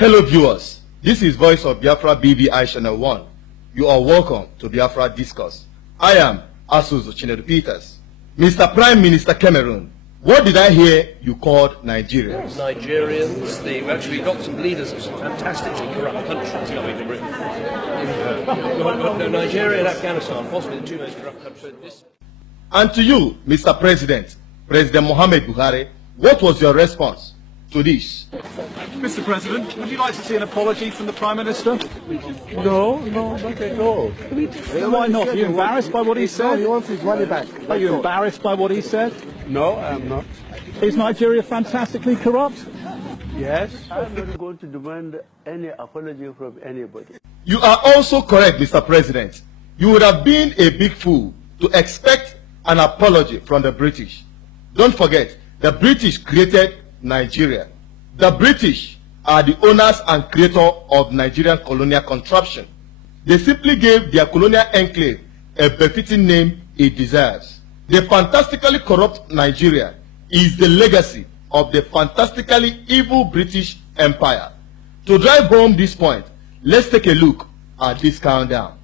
Hello viewers, this is Voice of Biafra BBI Channel 1. You are welcome to Biafra Discourse. I am Asuzu Chinedu Peters. Mr. Prime Minister Cameroon, what did I hear you called Nigerians? Nigerians, we've actually got some leaders of some fantastically corrupt countries coming to Britain. Nigeria and Afghanistan, possibly the two most corrupt countries. And to you, Mr. President, President Mohamed Buhari, what was your response to this? Mr. President, would you like to see an apology from the Prime Minister? No, not at all. Why not? Are you embarrassed by what he said? He wants his money back. Are you embarrassed by what he said? No, I'm not. Is Nigeria fantastically corrupt? Yes. I'm not going to demand any apology from anybody. You are also correct, Mr. President. You would have been a big fool to expect an apology from the British. Don't forget, the British created Nigeria. The British are the owners and creator of Nigerian colonial contraption. They simply gave their colonial enclave a befitting name it deserves. The fantastically corrupt Nigeria is the legacy of the fantastically evil British Empire. To drive home this point, let's take a look at this countdown.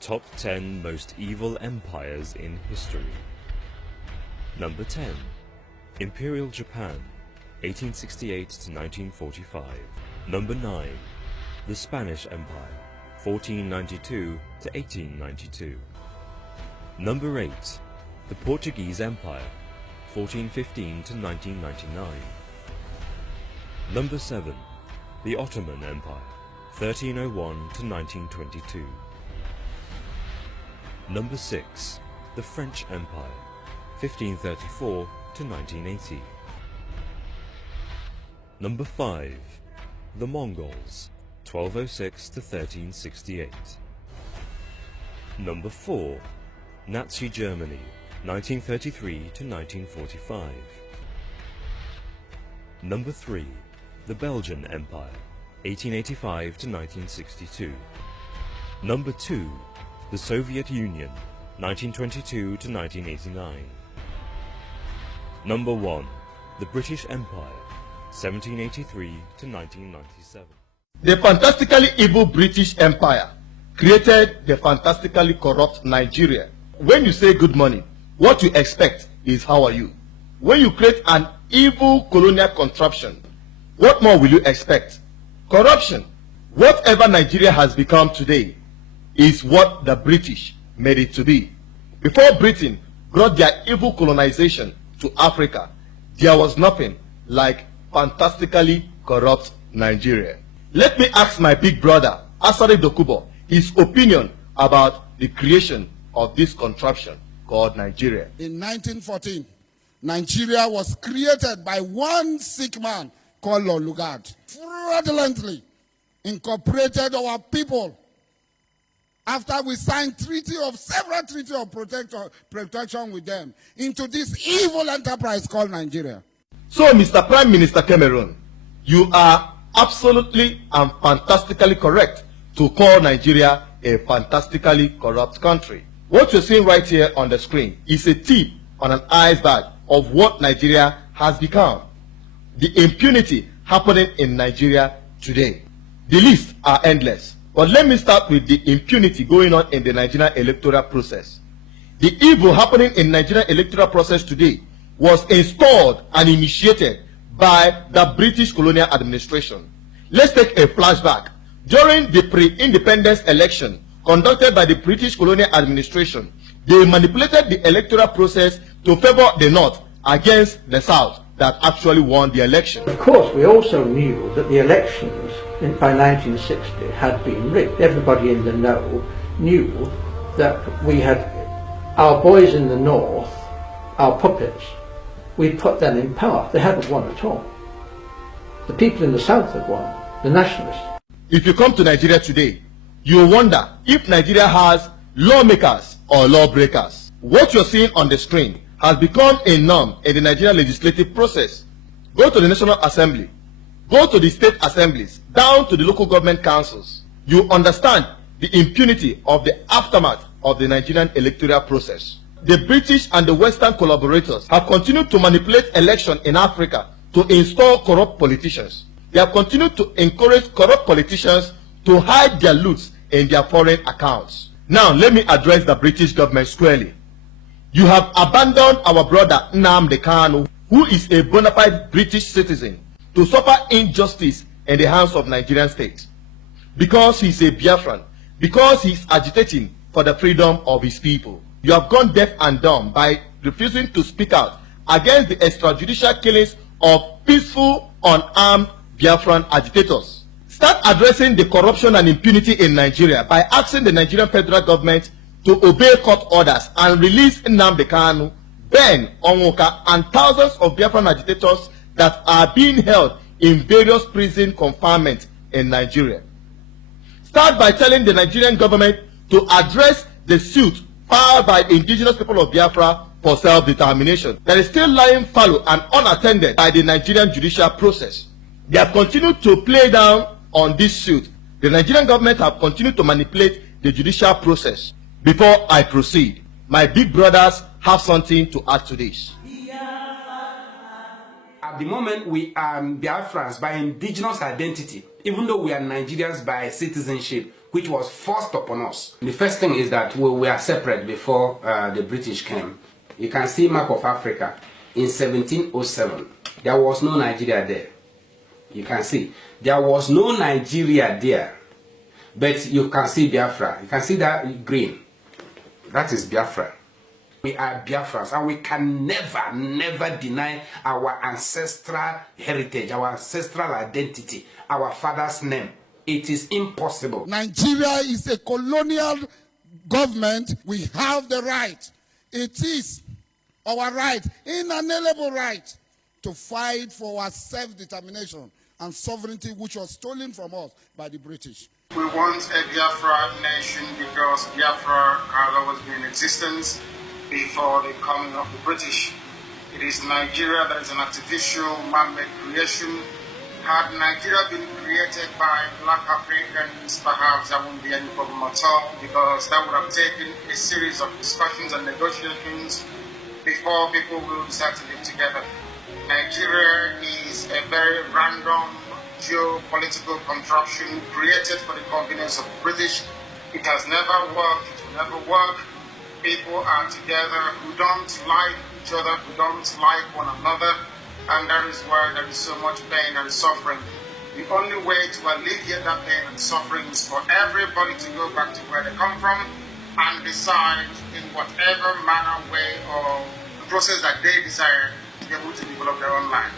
Top 10 most evil empires in history. Number 10. Imperial Japan, 1868 to 1945. Number 9. The Spanish Empire, 1492 to 1892. Number 8. The Portuguese Empire, 1415 to 1999. Number 7. The Ottoman Empire, 1301 to 1922. Number 6. The French Empire, 1534 to 1980. Number 5. The Mongols, 1206 to 1368. Number 4. Nazi Germany, 1933 to 1945. Number 3. The Belgian Empire, 1885 to 1962. Number 2. The Soviet Union, 1922 to 1989. Number 1. The British Empire, 1783 to 1997. The fantastically evil British Empire created the fantastically corrupt Nigeria. When you say good money, what you expect is how are you? When you create an evil colonial contraption, what more will you expect? Corruption. Whatever Nigeria has become today is what the British made it to be. Before Britain brought their evil colonization to Africa, there was nothing like fantastically corrupt Nigeria. Let me ask my big brother, Asari Dokubo, his opinion about the creation of this contraption called Nigeria. In 1914, Nigeria was created by one sick man called Lord Lugard. Fraudulently incorporated our people after we signed several treaties of protection with them into this evil enterprise called Nigeria. So, Mr. Prime Minister Cameroon, you are absolutely and fantastically correct to call Nigeria a fantastically corrupt country. What you're seeing right here on the screen is a tip on an iceberg of what Nigeria has become. The impunity happening in Nigeria today. The lists are endless. But let me start with the impunity going on in the Nigerian electoral process. The evil happening in Nigerian electoral process today was installed and initiated by the British colonial administration. Let's take a flashback. During the pre-independence election conducted by the British colonial administration, they manipulated the electoral process to favor the North against the South that actually won the election. Of course, we also knew that the elections by 1960 had been rigged. Everybody in the know knew that we had our boys in the North, our puppets, we'd put them in power. They hadn't won at all. The people in the South had won, the nationalists. If you come to Nigeria today, you wonder if Nigeria has lawmakers or lawbreakers. What you're seeing on the screen has become a norm in the Nigerian legislative process. Go to the National Assembly, go to the state assemblies, down to the local government councils. You understand the impunity of the aftermath of the Nigerian electoral process. The British and the Western collaborators have continued to manipulate election in Africa to install corrupt politicians. They have continued to encourage corrupt politicians to hide their loots in their foreign accounts. Now, let me address the British government squarely. You have abandoned our brother Nnamdi Kanu, who is a bona fide British citizen, to suffer injustice in the hands of Nigerian state. Because he is a Biafran, because he is agitating for the freedom of his people. You have gone deaf and dumb by refusing to speak out against the extrajudicial killings of peaceful, unarmed Biafran agitators. Start addressing the corruption and impunity in Nigeria by asking the Nigerian federal government to obey court orders and release Nnamdi Kanu, Ben Onwuka, and thousands of Biafran agitators that are being held in various prison confinements in Nigeria. Start by telling the Nigerian government to address the suit filed by the indigenous people of Biafra for self-determination that is still lying fallow and unattended by the Nigerian judicial process. They have continued to play down on this suit. The Nigerian government have continued to manipulate the judicial process. Before I proceed, my big brothers have something to add to this. At the moment, we are Biafrans by indigenous identity, even though we are Nigerians by citizenship, which was forced upon us. The first thing is that we were separate before the British came. You can see map of Africa. In 1707, there was no Nigeria there. You can see. There was no Nigeria there. But you can see Biafra. You can see that green. That is Biafra. We are Biafrans, and we can never deny our ancestral heritage, our ancestral identity, our father's name. It is impossible. Nigeria is a colonial government. We have the right. It is our right, inalienable right, to fight for our self-determination and sovereignty, which was stolen from us by the British. We want a Biafra nation because Biafra has always been in existence before the coming of the British. It is Nigeria that is an artificial man-made creation. Had Nigeria been created by black Africans, perhaps there wouldn't be any problem at all, because that would have taken a series of discussions and negotiations before people will start to live together. Nigeria is a very random geopolitical contraption created for the convenience of the British. It has never worked, it will never work. People are together who don't like each other, who don't like one another, and that is why there is so much pain and suffering. The only way to alleviate that pain and suffering is for everybody to go back to where they come from and decide in whatever manner, way, or process that they desire to be able to develop their own land.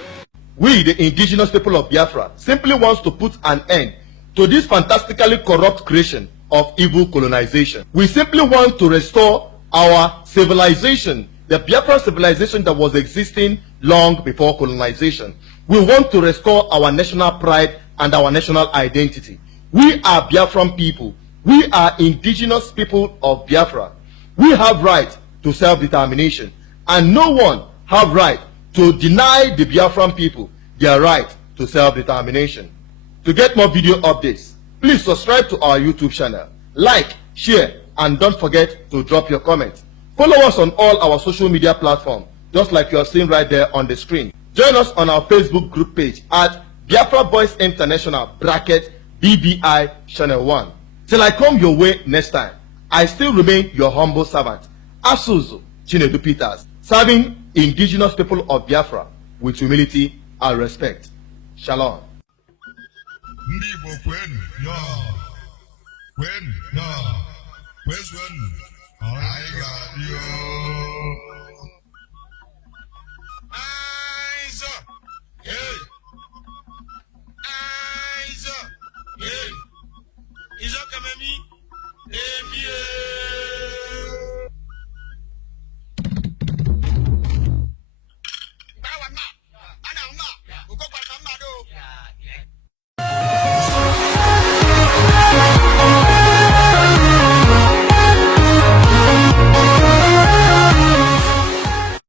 We, the indigenous people of Biafra, simply want to put an end to this fantastically corrupt creation of evil colonization. We simply want to restore our civilization, the Biafran civilization that was existing long before colonization. We want to restore our national pride and our national identity. We are Biafran people. We are indigenous people of Biafra. We have right to self-determination, and no one have right to deny the Biafran people their right to self-determination. To get more video updates, please subscribe to our YouTube channel, like, share, and don't forget to drop your comments. Follow us on all our social media platforms, just like you are seeing right there on the screen. Join us on our Facebook group page at Biafra Boys International BBI Channel 1. Till I come your way next time, I still remain your humble servant, Asuzu Chinedu Peters, serving indigenous people of Biafra with humility and respect. Shalom. I got you.